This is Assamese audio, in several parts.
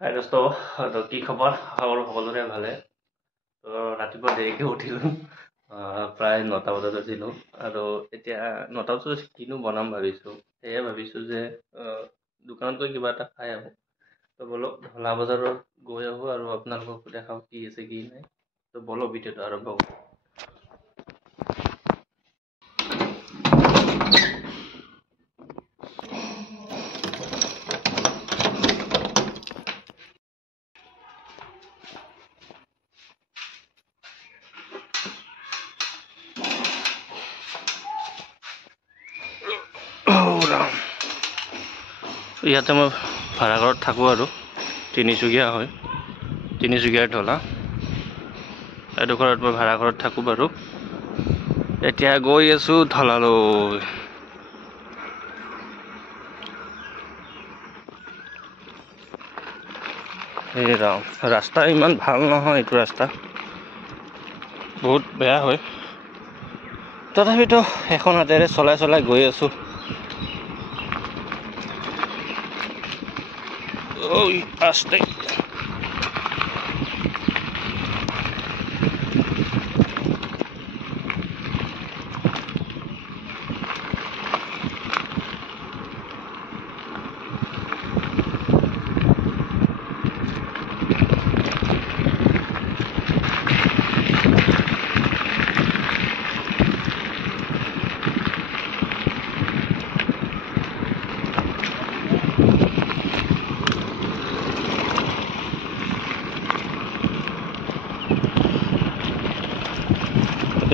হাই দোস্ত, তো কি খবৰ? সকলোৰে ভালে। তো ৰাতিপুৱা দেৰিকৈ উঠিলোঁ, প্ৰায় 9টা বজাত উঠিলোঁ আৰু এতিয়া 9টা বজাত কিনো বনাম ভাবিছোঁ। সেয়ে ভাবিছোঁ যে দোকানত গৈ কিবা এটা খাই আহোঁ। তো বলক ঢলা বজাৰত গৈ আহোঁ আৰু আপোনালোকক দেখাওঁ কি আছে কি নাই। তো বলক ভিডিঅ'টো আৰম্ভ কৰোঁ। ইয়াতে মই ভাড়াঘৰত থাকোঁ আৰু তিনিচুকীয়া হয়, তিনিচুকীয়াৰ ঢলা এডোখৰত মই ভাড়াঘৰত থাকোঁ বাৰু। এতিয়া গৈ আছোঁ ঢলালৈ। এই ৰাস্তা ইমান ভাল নহয়, এইটো ৰাস্তা বহুত বেয়া হয়। তথাপিতো এখন হাতেৰে চলাই চলাই গৈ আছোঁ। আস্তে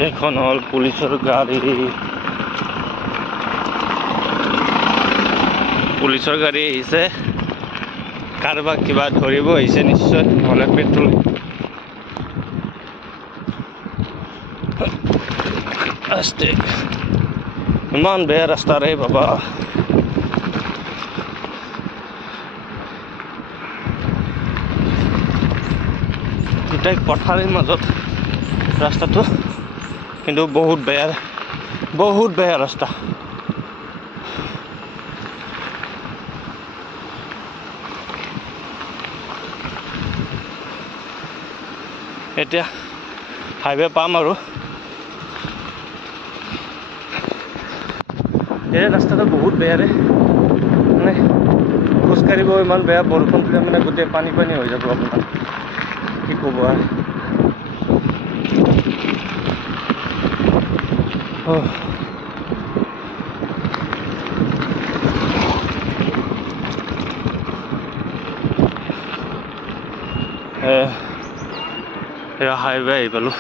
এখন হ'ল পুলিচৰ গাড়ী। পুলিচৰ গাড়ী আহিছে, কাৰোবাক কিবা ধৰিব আহিছে নিশ্চয়, নহ'লে পেট্ৰল। আস্তে, ইমান বেয়া ৰাস্তা ৰে বাবা। গোটেই পথাৰৰ মাজত ৰাস্তাটো, কিন্তু বহুত বেয়া ৰাস্তা। এতিয়া হাইৱে পাম আৰু। এই ৰাস্তাটো বহুত বেয়া ৰে, মানে খোজকাঢ়িব ইমান বেয়া। বৰষুণ দিলে মানে গোটেই পানী হৈ যাব আপোনাৰ, কি ক'ব আৰু। এয়া হাইৱে আহি পালোঁ।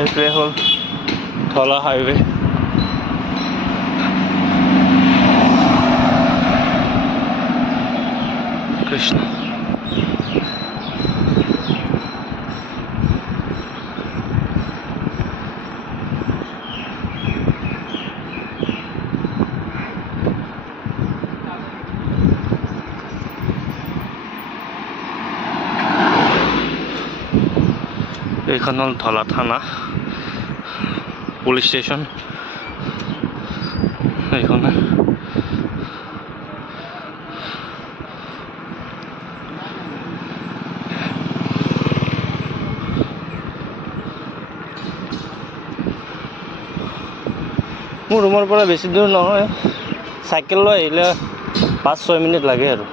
এইটোৱে হ'ল ঢলা হাইৱে। কৃষ্ণ, এইখন হ'ল ঢলা থানা, পুলিচ ষ্টেচন এইখনে। মোৰ ৰুমৰ পৰা বেছি দূৰ নহয়, চাইকেল লৈ আহিলে 5-6 মিনিট লাগে আৰু।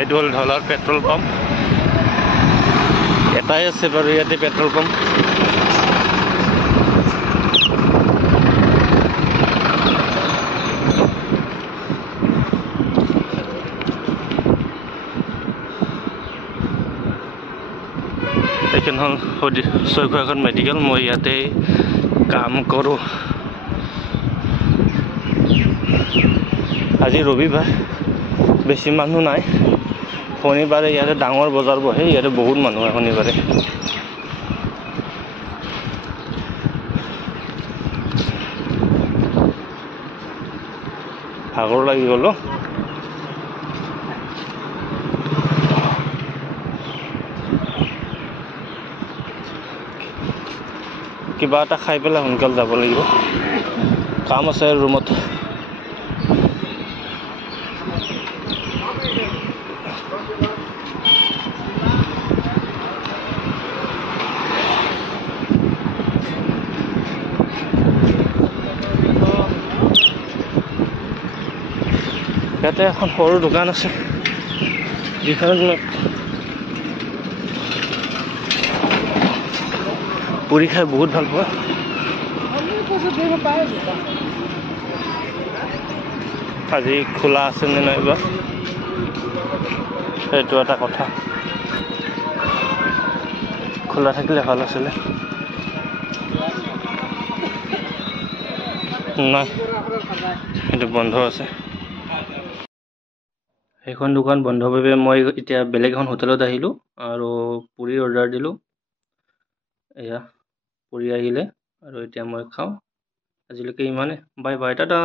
এইটো হ'ল ঢলাৰ পেট্ৰল পাম্প, এটাই আছে বাৰু ইয়াতে পেট্ৰল পাম্প। এইখন হ'ল ছয়খোৱাখন মেডিকেল, মই ইয়াতে কাম কৰোঁ। আজি ৰবিবাৰ, বেছি মানুহ নাই। শনিবাৰে ইয়াতে ডাঙৰ বজাৰ বহে, ইয়াতে বহুত মানুহ হয় শনিবাৰে। ভাগৰ লাগি গ'ল। কিবা এটা খাই পেলাই সোনকালে যাব লাগিব, কাম আছে ৰুমত। ইয়াতে এখন সৰু দোকান আছে, যিখনত পুৰি খাই বহুত ভাল পোৱা। আজি খোলা আছে নে নাইবা সেইটো এটা কথা, খোলা থাকিলে ভাল আছিলে। নাই, সেইটো বন্ধ আছে। সেইখন দোকান বন্ধ বাবে মই এতিয়া বেলেগ এখন হোটেলত আহিলোঁ আৰু পুৰি অৰ্ডাৰ দিলোঁ। এয়া পুৰি আহিলে আৰু এতিয়া মই খাওঁ। আজিলৈকে ইমানে, বাই বাই, টাটা।